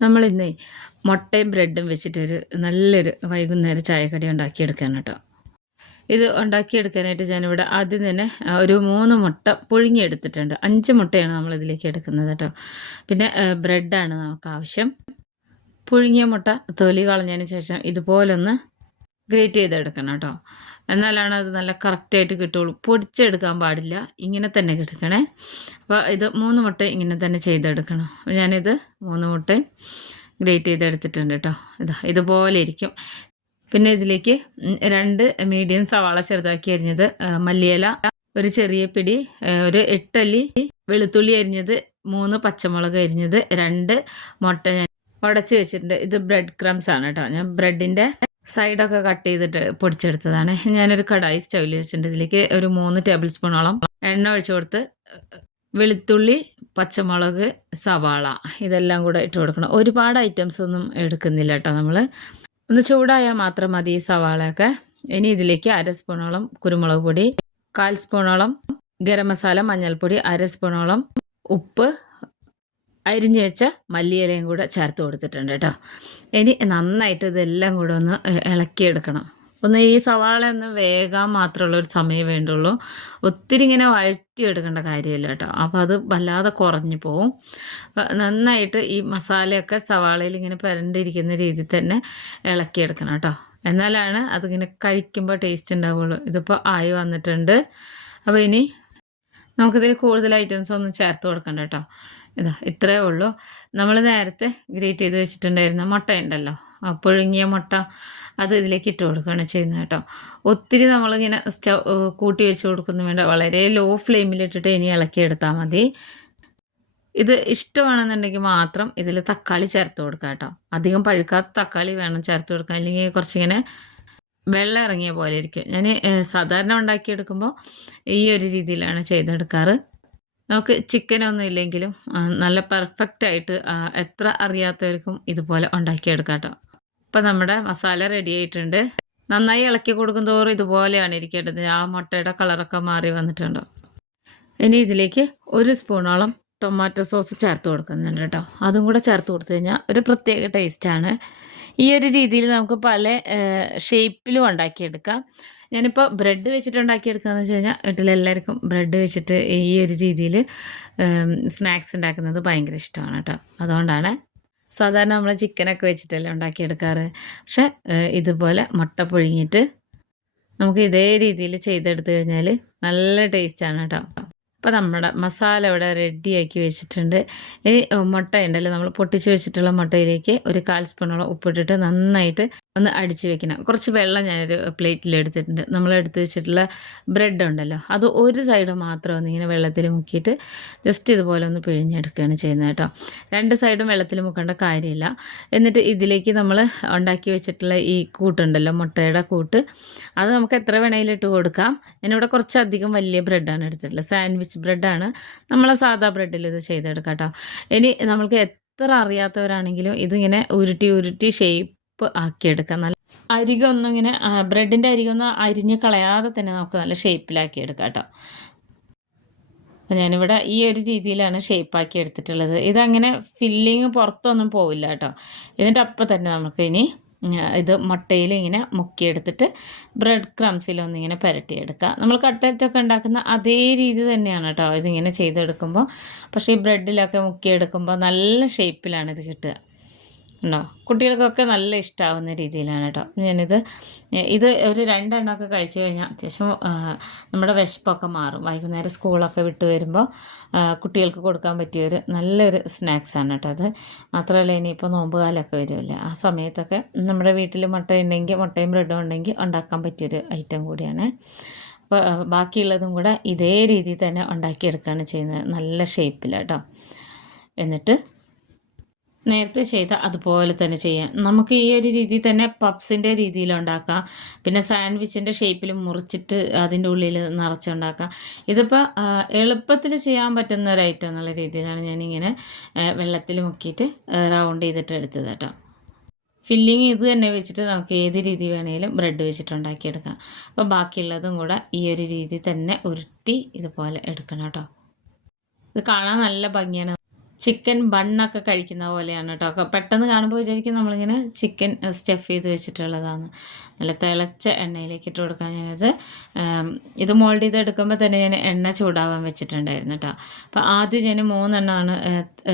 നമ്മളിന്നേ മുട്ടയും ബ്രെഡും വെച്ചിട്ടൊരു നല്ലൊരു വൈകുന്നേരം ചായക്കടി ഉണ്ടാക്കിയെടുക്കാൻ കേട്ടോ ഇത് ഉണ്ടാക്കിയെടുക്കാനായിട്ട് ഞാനിവിടെ ആദ്യം തന്നെ ഒരു മൂന്ന് മുട്ട പുഴുങ്ങിയെടുത്തിട്ടുണ്ട്. അഞ്ച് മുട്ടയാണ് നമ്മൾ ഇതിലേക്ക് എടുക്കുന്നത് കേട്ടോ പിന്നെ ബ്രെഡാണ് നമുക്ക് ആവശ്യം പുഴുങ്ങിയ മുട്ട തൊലി കളഞ്ഞതിന് ശേഷം ഇതുപോലൊന്ന് ഗ്രേറ്റ് ചെയ്തെടുക്കണം കേട്ടോ. എന്നാലാണ് അത് നല്ല കറക്റ്റായിട്ട് കിട്ടുള്ളൂ പൊടിച്ചെടുക്കാൻ പാടില്ല. ഇങ്ങനെ തന്നെ എടുക്കണേ അപ്പോൾ ഇത് മൂന്ന് മുട്ട ഇങ്ങനെ തന്നെ ചെയ്തെടുക്കണം. ഞാനിത് മൂന്ന് മുട്ടയും ഗ്രേറ്റ് ചെയ്തെടുത്തിട്ടുണ്ട് കേട്ടോ. ഇതാ ഇതുപോലെ ഇരിക്കും. പിന്നെ ഇതിലേക്ക് രണ്ട് മീഡിയം സവാള ചെറുതാക്കി അരിഞ്ഞത് മല്ലിയില ഒരു ചെറിയ പിടി ഒരു എട്ടല്ലി വെളുത്തുള്ളി അരിഞ്ഞത് മൂന്ന് പച്ചമുളക് അരിഞ്ഞത് രണ്ട് മുട്ട ഞാൻ ഉടച്ച് വെച്ചിട്ടുണ്ട്. ഇത് ബ്രെഡ് ക്രംസ് ആണ് കേട്ടോ. ഞാൻ ബ്രെഡിന്റെ സൈഡൊക്കെ കട്ട് ചെയ്തിട്ട് പൊടിച്ചെടുത്തതാണ്. ഞാനൊരു കടായി സ്റ്റൗവിൽ വെച്ചിട്ടുണ്ട്. ഇതിലേക്ക് ഒരു മൂന്ന് ടേബിൾ സ്പൂണോളം എണ്ണ ഒഴിച്ചു കൊടുത്ത് വെളുത്തുള്ളി പച്ചമുളക് സവാള ഇതെല്ലാം കൂടെ ഇട്ട് കൊടുക്കണം. ഒരുപാട് ഐറ്റംസ് ഒന്നും എടുക്കുന്നില്ല കേട്ടോ നമ്മൾ ഒന്ന് ചൂടായാൽ മാത്രം മതി ഈ സവാളയൊക്കെ. ഇനി ഇതിലേക്ക് അര സ്പൂണോളം കുരുമുളക് പൊടി കാൽ സ്പൂണോളം ഗരം മസാല മഞ്ഞൾപ്പൊടി അര സ്പൂണോളം ഉപ്പ് അരിഞ്ഞു വെച്ച മല്ലിയിലയും കൂടെ ചേർത്ത് കൊടുത്തിട്ടുണ്ട് കേട്ടോ. ഇനി നന്നായിട്ട് ഇതെല്ലാം കൂടെ ഒന്ന് ഇളക്കിയെടുക്കണം. ഒന്ന് ഈ സവാള ഒന്ന് വേകാൻ മാത്രമുള്ള ഒരു സമയം വേണ്ടുള്ളൂ. ഒത്തിരി ഇങ്ങനെ വഴറ്റിയെടുക്കേണ്ട കാര്യമില്ല കേട്ടോ. അപ്പോൾ അത് വല്ലാതെ കുറഞ്ഞു പോവും. നന്നായിട്ട് ഈ മസാലയൊക്കെ സവാളയിൽ ഇങ്ങനെ പരണ്ടിരിക്കുന്ന രീതിയിൽ തന്നെ ഇളക്കിയെടുക്കണം കേട്ടോ. എന്നാലാണ് അതിങ്ങനെ കഴിക്കുമ്പോൾ ടേസ്റ്റ് ഉണ്ടാവുള്ളൂ. ഇതിപ്പോൾ ആയി വന്നിട്ടുണ്ട്. അപ്പോൾ ഇനി നമുക്കിതിൽ കൂടുതൽ ഐറ്റംസ് ഒന്ന് ചേർത്ത് കൊടുക്കണ്ട കേട്ടോ. ഇതാ ഇത്രയേ ഉള്ളൂ. നമ്മൾ നേരത്തെ ഗ്രേറ്റ് ചെയ്ത് വെച്ചിട്ടുണ്ടായിരുന്ന മുട്ട ഉണ്ടല്ലോ. പുഴുങ്ങിയ മുട്ട അത് ഇതിലേക്ക് ഇട്ട് കൊടുക്കുകയാണ് ചെയ്യുന്നത് കേട്ടോ. ഒത്തിരി നമ്മളിങ്ങനെ സ്റ്റൗ കൂട്ടി വെച്ച് കൊടുക്കുന്നു വേണ്ട. വളരെ ലോ ഫ്ലെയിമിലിട്ടിട്ട് ഇനി ഇളക്കിയെടുത്താൽ മതി. ഇത് ഇഷ്ടമാണെന്നുണ്ടെങ്കിൽ മാത്രം ഇതിൽ തക്കാളി ചേർത്ത് കൊടുക്കുക കേട്ടോ. അധികം പഴുക്കാത്ത തക്കാളി വേണം ചേർത്ത് കൊടുക്കാൻ. അല്ലെങ്കിൽ കുറച്ചിങ്ങനെ വെള്ളം ഇറങ്ങിയ പോലെ ഇരിക്കും. ഞാൻ സാധാരണ ഉണ്ടാക്കിയെടുക്കുമ്പോൾ ഈ ഒരു രീതിയിലാണ് ചെയ്തെടുക്കാറ്. നമുക്ക് ചിക്കനൊന്നും ഇല്ലെങ്കിലും നല്ല പെർഫെക്റ്റ് ആയിട്ട് എത്ര അറിയാത്തവർക്കും ഇതുപോലെ ഉണ്ടാക്കിയെടുക്കാം കേട്ടോ. ഇപ്പം നമ്മുടെ മസാല റെഡി ആയിട്ടുണ്ട്. നന്നായി ഇളക്കി കൊടുക്കും തോറും ഇതുപോലെയാണ് ഇരിക്കേണ്ടത്. ആ മുട്ടയുടെ കളറൊക്കെ മാറി വന്നിട്ടുണ്ടോ. ഇനി ഇതിലേക്ക് ഒരു സ്പൂണോളം ടൊമാറ്റോ സോസ് ചേർത്ത് കൊടുക്കുന്നുണ്ട് കേട്ടോ. അതും കൂടെ ചേർത്ത് കൊടുത്തു കഴിഞ്ഞാൽ ഒരു പ്രത്യേക ടേസ്റ്റാണ് ഈ ഒരു രീതിയിൽ നമുക്ക് പല ഷേപ്പിലും ഉണ്ടാക്കിയെടുക്കാം. ഞാനിപ്പോൾ ബ്രെഡ് വെച്ചിട്ട് ഉണ്ടാക്കിയെടുക്കാന്ന് വെച്ച് കഴിഞ്ഞാൽ വീട്ടിലെല്ലാവർക്കും ബ്രെഡ് വെച്ചിട്ട് ഈ ഒരു രീതിയിൽ സ്നാക്സ് ഉണ്ടാക്കുന്നത് ഭയങ്കര ഇഷ്ടമാണ് കേട്ടോ. അതുകൊണ്ടാണ് സാധാരണ നമ്മൾ ചിക്കനൊക്കെ വെച്ചിട്ടല്ലേ ഉണ്ടാക്കിയെടുക്കാറ്. പക്ഷെ ഇതുപോലെ മുട്ട പുഴുങ്ങിയിട്ട് നമുക്ക് ഇതേ രീതിയിൽ ചെയ്തെടുത്തു കഴിഞ്ഞാൽ നല്ല ടേസ്റ്റാണ് കേട്ടോ. അപ്പോൾ നമ്മുടെ മസാല ഇവിടെ റെഡിയാക്കി വെച്ചിട്ടുണ്ട്. ഈ മുട്ട ഉണ്ടല്ലോ നമ്മൾ പൊട്ടിച്ച് വെച്ചിട്ടുള്ള മുട്ടയിലേക്ക് ഒരു കാൽ സ്പൂണോളം ഉപ്പിട്ടിട്ട് നന്നായിട്ട് ഒന്ന് അടിച്ച് വെക്കണം. കുറച്ച് വെള്ളം ഞാനൊരു പ്ലേറ്റിൽ എടുത്തിട്ടുണ്ട്. നമ്മൾ എടുത്ത് വെച്ചിട്ടുള്ള ബ്രെഡ് ഉണ്ടല്ലോ അത് ഒരു സൈഡ് മാത്രം ഒന്ന് ഇങ്ങനെ വെള്ളത്തിൽ മുക്കിയിട്ട് ജസ്റ്റ് ഇതുപോലെ ഒന്ന് പിഴിഞ്ഞെടുക്കുകയാണ് ചെയ്യുന്നത് കേട്ടോ. രണ്ട് സൈഡും വെള്ളത്തിൽ മുക്കേണ്ട കാര്യമില്ല. എന്നിട്ട് ഇതിലേക്ക് നമ്മൾ ഉണ്ടാക്കി വെച്ചിട്ടുള്ള ഈ കൂട്ടുണ്ടല്ലോ മുട്ടയുടെ കൂട്ട് അത് നമുക്ക് എത്ര വേണമെങ്കിലും ഇട്ട് കൊടുക്കാം. ഞാനിവിടെ കുറച്ചധികം വലിയ ബ്രെഡാണ് എടുത്തിട്ടുള്ളത്. സാൻഡ്വിച്ച് ബ്രെഡാണ്. നമ്മളെ സാധാ ബ്രെഡിൽ ഇത് ചെയ്തെടുക്കാം കേട്ടോ. ഇനി നമ്മൾക്ക് എത്ര അറിയാത്തവരാണെങ്കിലും ഇതിങ്ങനെ ഉരുട്ടി ഉരുട്ടി ഷേപ്പ് ആക്കിയെടുക്കാം നല്ല അരികൊന്നും ഇങ്ങനെ ബ്രെഡിന്റെ അരികൊന്നും അരിഞ്ഞ് കളയാതെ തന്നെ നമുക്ക് നല്ല ഷേപ്പിലാക്കി എടുക്കാം കേട്ടോ. അപ്പോൾ ഞാനിവിടെ ഈ ഒരു രീതിയിലാണ് ഷേപ്പാക്കി എടുത്തിട്ടുള്ളത്. ഇതങ്ങനെ ഫില്ലിങ് പുറത്തൊന്നും പോവില്ല കേട്ടോ. ഇതിന്റെ അപ്പം തന്നെ നമുക്ക് ഇനി ഇത് മുട്ടയിൽ ഇങ്ങനെ മുക്കിയെടുത്തിട്ട് ബ്രെഡ് ക്രംസിലൊന്ന് ഇങ്ങനെ പുരട്ടിയെടുക്കുക. നമ്മൾ കട്ട്ലറ്റൊക്കെ ഉണ്ടാക്കുന്ന അതേ രീതി തന്നെയാണ് കേട്ടോ ഇതിങ്ങനെ ചെയ്തെടുക്കുമ്പോൾ. പക്ഷേ ഈ ബ്രെഡിലൊക്കെ മുക്കിയെടുക്കുമ്പോൾ നല്ല ഷേപ്പിലാണ് ഇത് കിട്ടുക. ഉണ്ടോ? കുട്ടികൾക്കൊക്കെ നല്ല ഇഷ്ടമാവുന്ന രീതിയിലാണ് കേട്ടോ. ഞാനിത് ഇത് ഒരു രണ്ടെണ്ണമൊക്കെ കഴിച്ചു കഴിഞ്ഞാൽ അത്യാവശ്യം നമ്മുടെ വിശപ്പൊക്കെ മാറും. വൈകുന്നേരം സ്കൂളൊക്കെ വിട്ട് വരുമ്പോൾ കുട്ടികൾക്ക് കൊടുക്കാൻ പറ്റിയൊരു നല്ലൊരു സ്നാക്സാണ് കേട്ടോ അത്. മാത്രമല്ല ഇനിയിപ്പോൾ നോമ്പ് കാലമൊക്കെ വരുമല്ലേ ആ സമയത്തൊക്കെ നമ്മുടെ വീട്ടിൽ മുട്ട ഉണ്ടെങ്കിൽ മുട്ടയും ബ്രെഡും ഉണ്ടെങ്കിൽ ഉണ്ടാക്കാൻ പറ്റിയൊരു ഐറ്റം കൂടിയാണ്. അപ്പോൾ ബാക്കിയുള്ളതും കൂടെ ഇതേ രീതിയിൽ തന്നെ ഉണ്ടാക്കിയെടുക്കുകയാണ് ചെയ്യുന്നത്. നല്ല ഷേപ്പിൽ കേട്ടോ. എന്നിട്ട് നേരത്തെ ചെയ്ത അതുപോലെ തന്നെ ചെയ്യാം. നമുക്ക് ഈ ഒരു രീതി തന്നെ പപ്സിന്റെ രീതിയിൽ ഉണ്ടാക്കാം. പിന്നെ സാൻഡ്വിച്ചിന്റെ ഷേപ്പിൽ മുറിച്ചിട്ട് അതിന്റെ ഉള്ളിൽ നിറച്ചുണ്ടാക്കാം ഇതിപ്പോൾ എളുപ്പത്തിൽ ചെയ്യാൻ പറ്റുന്ന ഒരു ഐറ്റം എന്നുള്ള രീതിയിലാണ് ഞാനിങ്ങനെ വെള്ളത്തിൽ മുക്കിയിട്ട് റൗണ്ട് ചെയ്തിട്ട് എടുത്തത് കേട്ടോ. ഫില്ലിങ് ഇത് തന്നെ വെച്ചിട്ട് നമുക്ക് ഏത് രീതി വേണമെങ്കിലും ബ്രെഡ് വെച്ചിട്ട് ഉണ്ടാക്കിയെടുക്കാം. അപ്പോൾ ബാക്കിയുള്ളതും കൂടെ ഈ ഒരു രീതി തന്നെ ഉരുട്ടി ഇതുപോലെ എടുക്കണം കേട്ടോ. ഇത് കാണാൻ നല്ല ഭംഗിയാണ്. ചിക്കൻ ബണ്ണൊക്കെ കഴിക്കുന്ന പോലെയാണ് കേട്ടോ പെട്ടെന്ന് കാണുമ്പോൾ വിചാരിക്കും നമ്മളിങ്ങനെ ചിക്കൻ സ്റ്റഫ് ചെയ്ത് വെച്ചിട്ടുള്ളതാണ്. നല്ല തിളച്ച എണ്ണയിലേക്ക് ഇട്ട് കൊടുക്കാൻ ഞാനത് ഇത് മോൾഡ് ചെയ്ത് എടുക്കുമ്പോൾ തന്നെ ഞാൻ എണ്ണ ചൂടാവാൻ വെച്ചിട്ടുണ്ടായിരുന്നു കേട്ടോ അപ്പോൾ ആദ്യം ഞാൻ മൂന്നെണ്ണമാണ്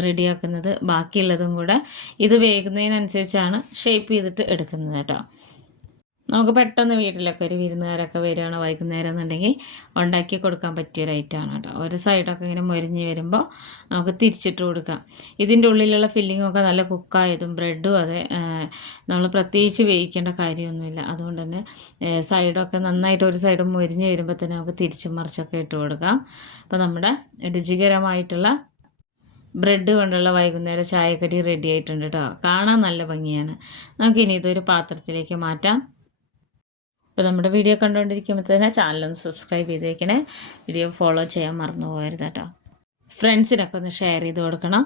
റെഡിയാക്കുന്നത് ബാക്കിയുള്ളതും കൂടെ ഇത് വേകുന്നതിനനുസരിച്ചാണ് ഷേപ്പ് ചെയ്തിട്ട് എടുക്കുന്നത് കേട്ടോ നമുക്ക് പെട്ടെന്ന് വീട്ടിലൊക്കെ ഒരു വിരുന്നുകാരൊക്കെ വരികയാണ് വൈകുന്നേരം എന്നുണ്ടെങ്കിൽ ഉണ്ടാക്കി കൊടുക്കാൻ പറ്റിയ ഐറ്റമാണ് കേട്ടോ. ഒരു സൈഡൊക്കെ ഇങ്ങനെ മൊരിഞ്ഞ് വരുമ്പോൾ നമുക്ക് തിരിച്ചിട്ട് കൊടുക്കാം. ഇതിന്റെ ഉള്ളിലുള്ള ഫില്ലിങ്ങൊക്കെ നല്ല കുക്കായതും ബ്രെഡും അതെ നമ്മൾ പ്രത്യേകിച്ച് വേവിക്കേണ്ട കാര്യമൊന്നുമില്ല. അതുകൊണ്ട് തന്നെ സൈഡൊക്കെ നന്നായിട്ട് ഒരു സൈഡ് മൊരിഞ്ഞ് വരുമ്പോൾ തന്നെ നമുക്ക് തിരിച്ചും മറിച്ചൊക്കെ ഇട്ട് കൊടുക്കാം. അപ്പോൾ നമ്മുടെ രുചികരമായിട്ടുള്ള ബ്രെഡ് കൊണ്ടുള്ള വൈകുന്നേരം ചായക്കടി റെഡി ആയിട്ടുണ്ട് കേട്ടോ. കാണാൻ നല്ല ഭംഗിയാണ്. നമുക്കിനി ഇതൊരു പാത്രത്തിലേക്ക് മാറ്റാം. ഇപ്പോൾ നമ്മുടെ വീഡിയോ കണ്ടുകൊണ്ടിരിക്കുമ്പോൾ തന്നെ ചാനലൊന്ന് സബ്സ്ക്രൈബ് ചെയ്ത് വെക്കണേ വീഡിയോ ഫോളോ ചെയ്യാൻ മറന്നു പോകരുത് കേട്ടോ. ഫ്രണ്ട്സിനൊക്കെ ഒന്ന് ഷെയർ ചെയ്ത് കൊടുക്കണം.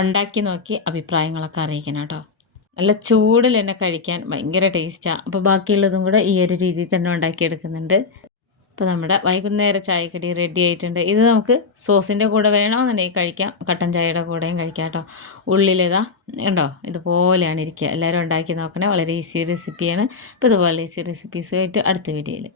ഉണ്ടാക്കി നോക്കി അഭിപ്രായങ്ങളൊക്കെ അറിയിക്കണം കേട്ടോ. നല്ല ചൂടിൽ തന്നെ കഴിക്കാൻ ഭയങ്കര ടേസ്റ്റാണ് അപ്പോൾ ബാക്കിയുള്ളതും കൂടെ ഈ ഒരു രീതിയിൽ തന്നെ ഉണ്ടാക്കിയെടുക്കുന്നുണ്ട്. അപ്പോൾ നമ്മുടെ വൈകുന്നേര ചായക്കടി റെഡി ആയിട്ടുണ്ട്. ഇത് നമുക്ക് സോസിന്റെ കൂടെ വേണമെന്നുണ്ടെങ്കിൽ കഴിക്കാം. കട്ടൻ ചായയുടെ കൂടെയും കഴിക്കാം കേട്ടോ ഉള്ളിലേതാ ഉണ്ടോ ഇതുപോലെയാണ് ഇരിക്കുക. എല്ലാവരും ഉണ്ടാക്കി നോക്കണേ. വളരെ ഈസി റെസിപ്പിയാണ് അപ്പോൾ ഇതുപോലെ ഈസി റെസിപ്പീസുമായിട്ട് അടുത്ത വീഡിയോയിൽ